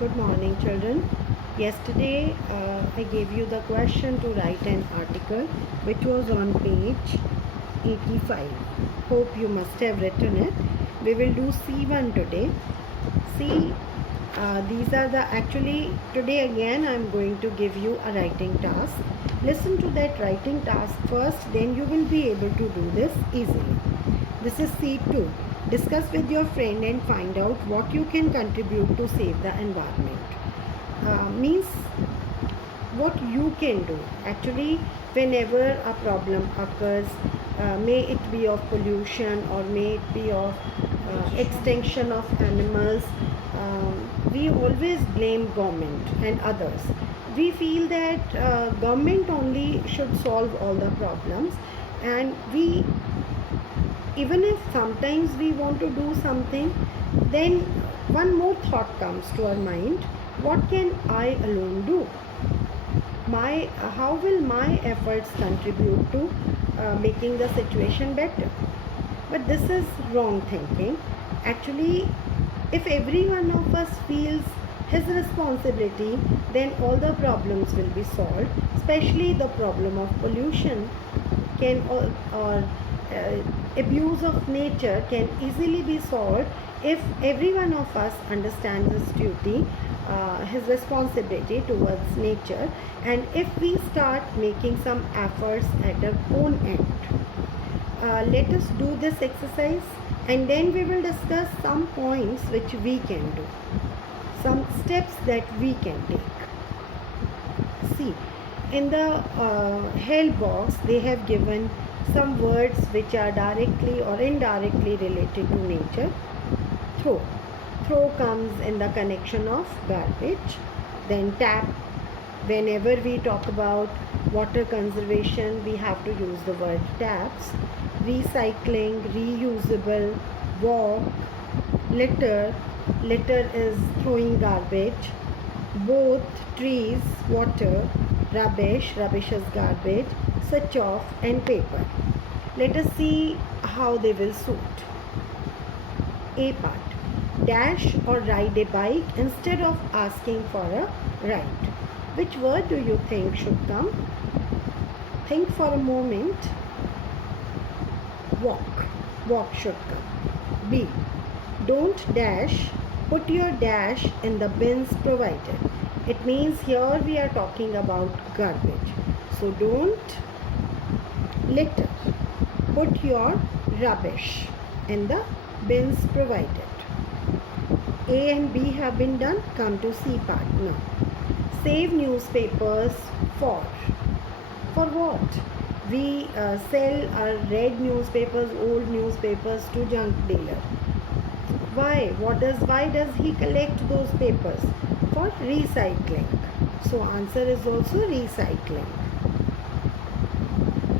Good morning, children. Yesterday, I gave you the question to write an article which was on page 85. Hope you must have written it. We will do C1 today. See, these are the today again I am going to give you a writing task. Listen to that writing task first, then you will be able to do this easily. This is C2. Discuss with your friend and find out what you can contribute to save the environment. Means what you can do. Actually, whenever a problem occurs, may it be of pollution or may it be of extinction of animals, we always blame government and others. We feel that government only should solve all the problems, and we, even if sometimes we want to do something, then one more thought comes to our mind: what can I alone do? How will my efforts contribute to making the situation better? But this is wrong thinking. Actually, if every one of us feels his responsibility, then all the problems will be solved, especially the problem of pollution or abuse of nature can easily be solved if every one of us understands his duty, his responsibility towards nature, and if we start making some efforts at our own end. Let us do this exercise, and then we will discuss some points which we can do, some steps that we can take. See, in the help box they have given some words which are directly or indirectly related to nature. Throw comes in the connection of garbage. Then tap. Whenever we talk about water conservation, we have to use the word taps. Recycling, reusable, walk. Litter is throwing garbage. Both, trees, water, rubbish is garbage, switch off, and paper. Let us see how they will suit. A part. Dash or ride a bike instead of asking for a ride. Which word do you think should come? Think for a moment. Walk should come. B. Don't dash. Put your dash in the bins provided. It means here we are talking about garbage. So don't litter. Put your rubbish in the bins provided. A and B have been done. Come to C part now. Save newspapers for what? We sell our red newspapers, old newspapers to junk dealer. Why? Why does he collect those papers? For recycling. So answer is also recycling.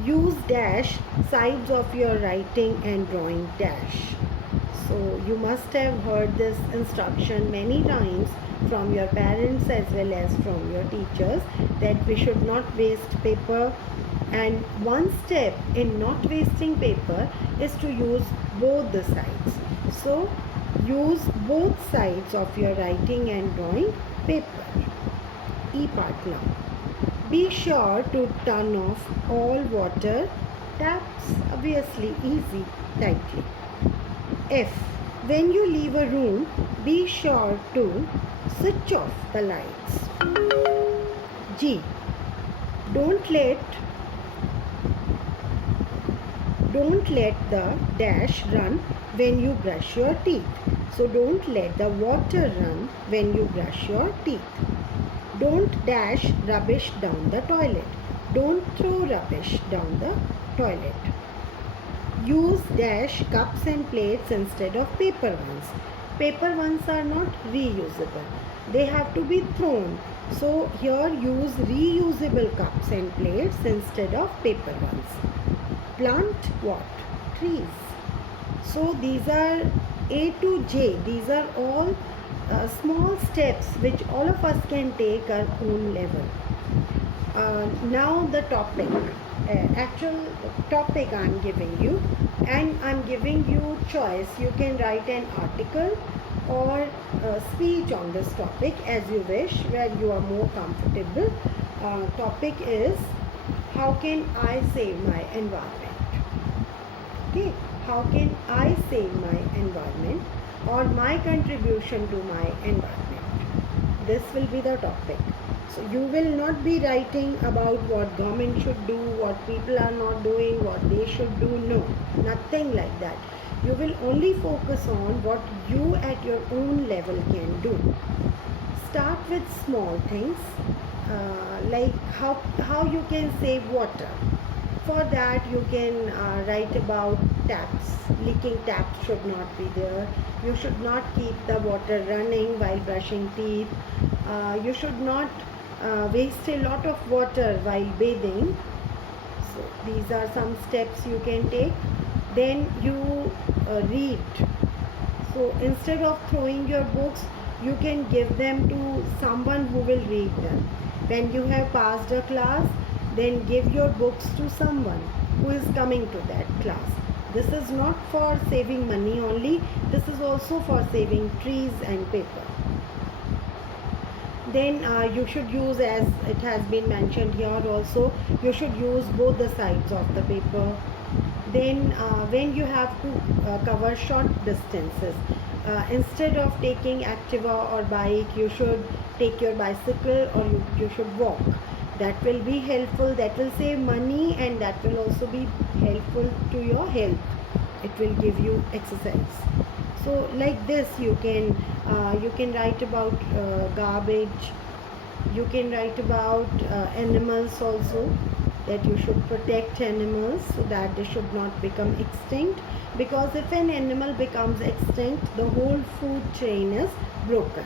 Use dash sides of your writing and drawing dash. So you must have heard this instruction many times from your parents as well as from your teachers, that we should not waste paper. And one step in not wasting paper is to use both the sides. So use both sides of your writing and drawing paper. E part now. Be sure to turn off all water taps. Obviously easy, tightly. F. When you leave a room, be sure to switch off the lights. G. Don't let the dash run when you brush your teeth. So don't let the water run when you brush your teeth. Don't dash rubbish down the toilet. Don't throw rubbish down the toilet. Use dash cups and plates instead of paper ones. Paper ones are not reusable. They have to be thrown. So here use reusable cups and plates instead of paper ones. Plant what? Trees. So these are A to J. These are all small steps which all of us can take our own level. Now the topic. Actual topic I am giving you, and I am giving you choice. You can write an article or speech on this topic as you wish, where you are more comfortable. Topic is, how can I save my environment? Okay, how can I save my environment, or my contribution to my environment? This will be the topic. So you will not be writing about what government should do, what people are not doing, what they should do. No, nothing like that. You will only focus on what you at your own level can do. Start with small things, like how you can save water. For that you can write about taps. Leaking taps should not be there. You should not keep the water running while brushing teeth. You should not waste a lot of water while bathing. So these are some steps you can take. Then you read. So instead of throwing your books, you can give them to someone who will read them. When you have passed a class, then give your books to someone who is coming to that class. This is not for saving money only, this is also for saving trees and paper. Then you should use, as it has been mentioned here also, you should use both the sides of the paper. Then when you have to cover short distances, instead of taking Activa or bike, you should take your bicycle, or you should walk. That will be helpful, that will save money, and that will also be helpful to your health. It will give you exercise. So like this you can write about garbage. You can write about animals also, that you should protect animals so that they should not become extinct, because if an animal becomes extinct, the whole food chain is broken,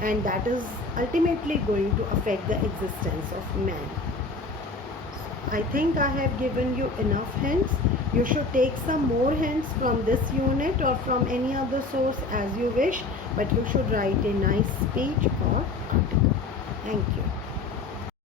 and that is ultimately going to affect the existence of man. I think I have given you enough hints. You should take some more hints from this unit or from any other source as you wish, but you should write a nice speech or article. Thank you.